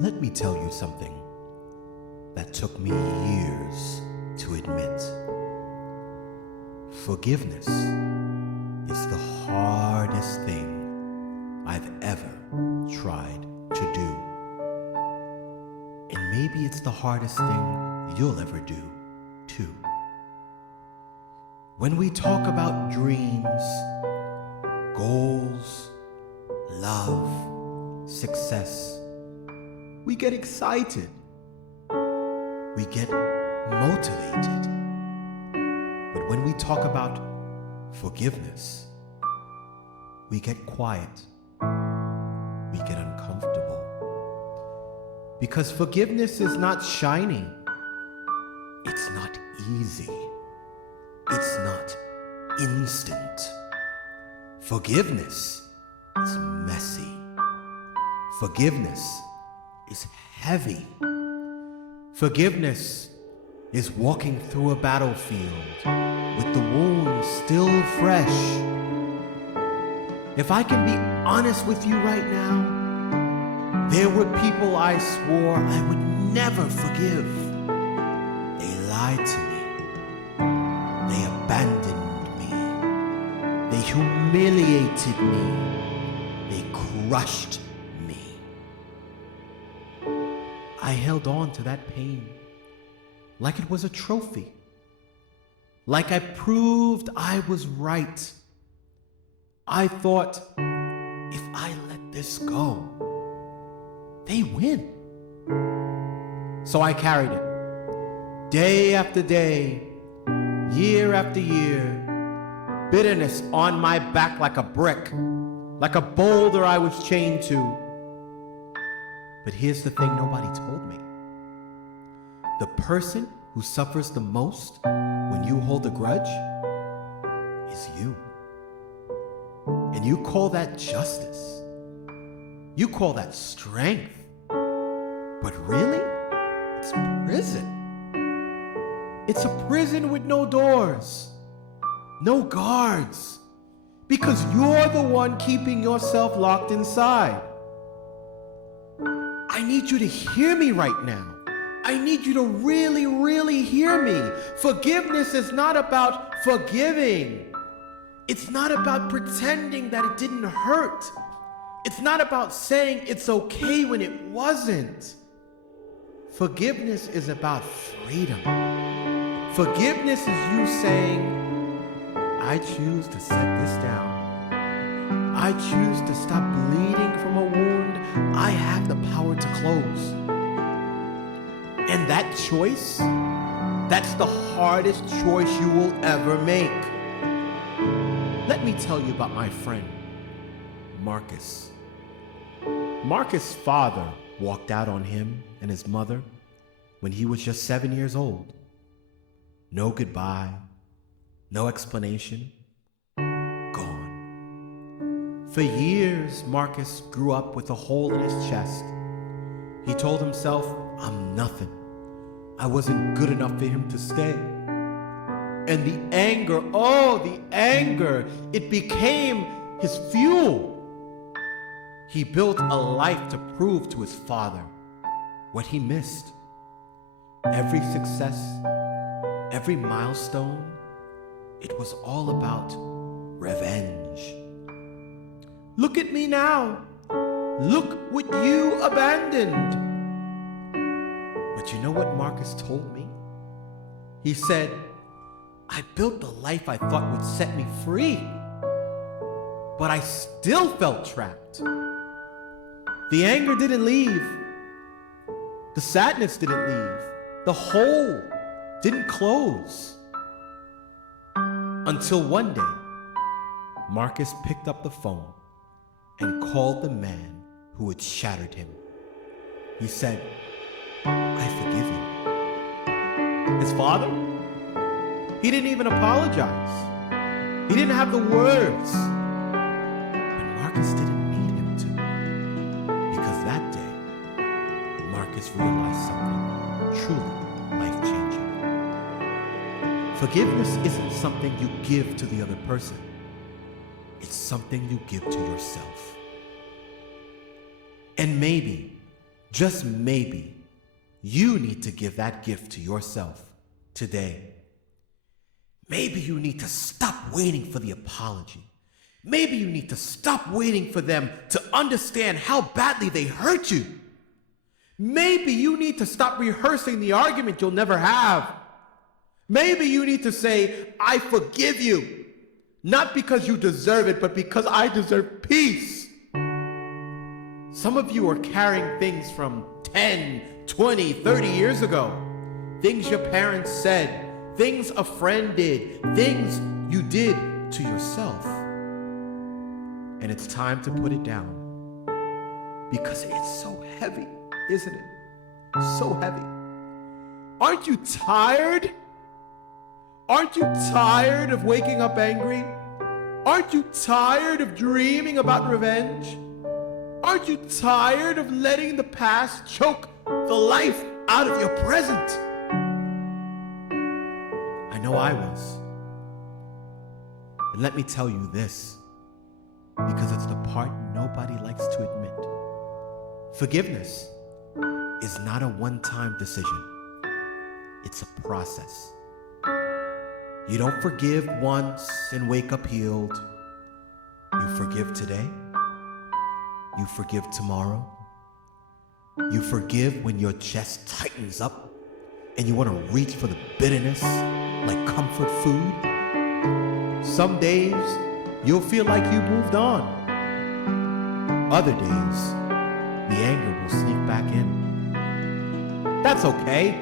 Let me tell you something that took me years to admit. Forgiveness is the hardest thing I've ever tried to do. And maybe it's the hardest thing you'll ever do, too. When we talk about dreams, goals, love, success, we get excited. We get motivated. But when we talk about forgiveness, we get quiet. We get uncomfortable. Because forgiveness is not shiny. It's not easy. It's not instant. Forgiveness is messy. Forgiveness is heavy. Forgiveness is walking through a battlefield with the wounds still fresh. If I can be honest with you right now, there were people I swore I would never forgive. They lied to me. They abandoned me. They humiliated me. They crushed me. I held on to that pain like it was a trophy. Like I proved I was right. I thought, if I let this go, they win. So I carried it. Day after day, year after year, bitterness on my back like a brick, like a boulder I was chained to. But here's the thing nobody told me. The person who suffers the most when you hold a grudge is you. And you call that justice. You call that strength. But really, it's prison. It's a prison with no doors, no guards, because you're the one keeping yourself locked inside. I need you to hear me right now. I need you to really, really hear me. Forgiveness is not about forgiving. It's not about pretending that it didn't hurt. It's not about saying it's okay when it wasn't. Forgiveness is about freedom. Forgiveness is you saying, I choose to set this down. I choose to stop bleeding from a wound I have the power to close. And that choice, that's the hardest choice you will ever make. Let me tell you about my friend, Marcus. Marcus' father walked out on him and his mother when he was just 7 years old. No goodbye, no explanation, gone. For years, Marcus grew up with a hole in his chest. He told himself, I'm nothing. I wasn't good enough for him to stay. And the anger, it became his fuel. He built a life to prove to his father what he missed. Every success, every milestone, it was all about revenge. Look at me now. Look what you abandoned. But you know what Marcus told me? He said, I built the life I thought would set me free, but I still felt trapped. The anger didn't leave. The sadness didn't leave. The hole didn't close. Until one day, Marcus picked up the phone and called the man who had shattered him. He said, I forgive you. His father? He didn't even apologize. He didn't have the words. But Marcus didn't need him to. Because that day, Marcus realized something truly life-changing. Forgiveness isn't something you give to the other person. It's something you give to yourself. And maybe just maybe, you need to give that gift to yourself today. Maybe you need to stop waiting for the apology. Maybe you need to stop waiting for them to understand how badly they hurt you. Maybe you need to stop rehearsing the argument you'll never have. Maybe you need to say, I forgive you, not because you deserve it, but because I deserve peace. Some of you are carrying things from 10, 20, 30 years ago. Things your parents said, things a friend did, things you did to yourself. And it's time to put it down. Because it's so heavy, isn't it? So heavy. Aren't you tired? Aren't you tired of waking up angry? Aren't you tired of dreaming about revenge? Aren't you tired of letting the past choke the life out of your present? I know I was. And let me tell you this, because it's the part nobody likes to admit. Forgiveness is not a one-time decision. It's a process. You don't forgive once and wake up healed. You forgive today. You forgive tomorrow. You forgive when your chest tightens up and you want to reach for the bitterness like comfort food. Some days you'll feel like you moved on. Other days, the anger will sneak back in. That's okay.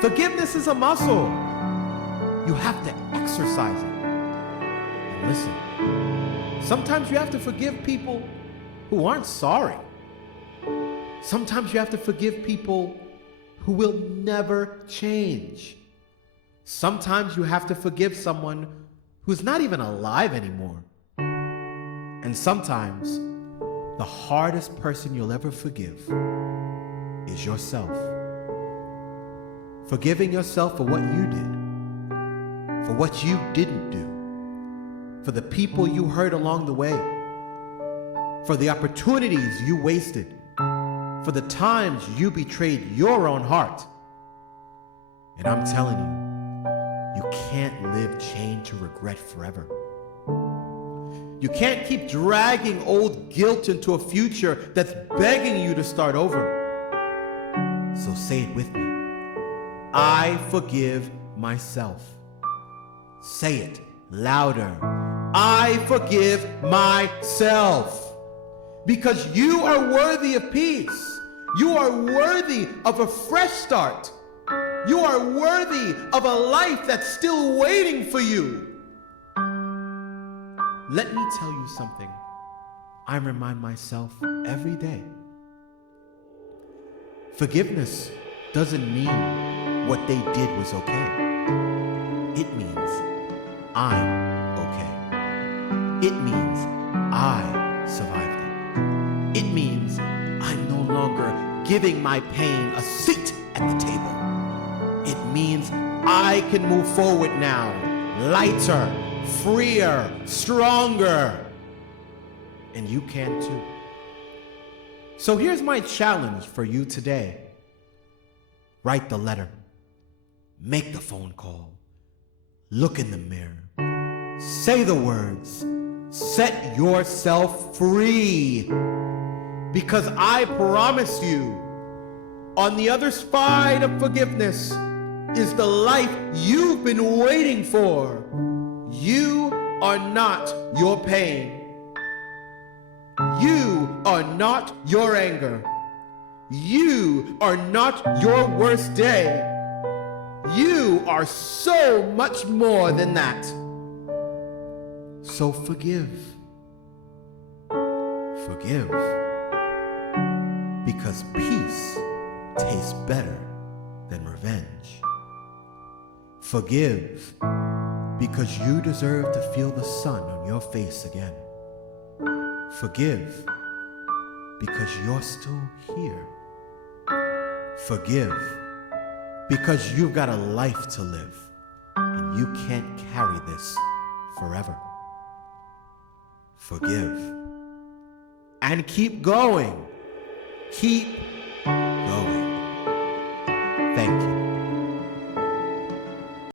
Forgiveness is a muscle. You have to exercise it. And listen, sometimes you have to forgive people who aren't sorry. Sometimes you have to forgive people who will never change. Sometimes you have to forgive someone who's not even alive anymore. And sometimes the hardest person you'll ever forgive is yourself. Forgiving yourself for what you did, for what you didn't do, for the people you hurt along the way, for the opportunities you wasted, for the times you betrayed your own heart. And I'm telling you, you can't live chained to regret forever. You can't keep dragging old guilt into a future that's begging you to start over. So say it with me. I forgive myself. Say it louder. I forgive myself. Because you are worthy of peace. You are worthy of a fresh start. You are worthy of a life that's still waiting for you. Let me tell you something I remind myself every day. Forgiveness doesn't mean what they did was okay. It means I'm okay. It means I survived it. It means I'm no longer giving my pain a seat at the table. It means I can move forward now, lighter, freer, stronger. And you can too. So here's my challenge for you today. Write the letter. Make the phone call. Look in the mirror. Say the words. Set yourself free. Because I promise you, on the other side of forgiveness is the life you've been waiting for. You are not your pain. You are not your anger. You are not your worst day. You are so much more than that. So forgive. Forgive. Because peace tastes better than revenge. Forgive because you deserve to feel the sun on your face again. Forgive because you're still here. Forgive because you've got a life to live and you can't carry this forever. Forgive and keep going. Keep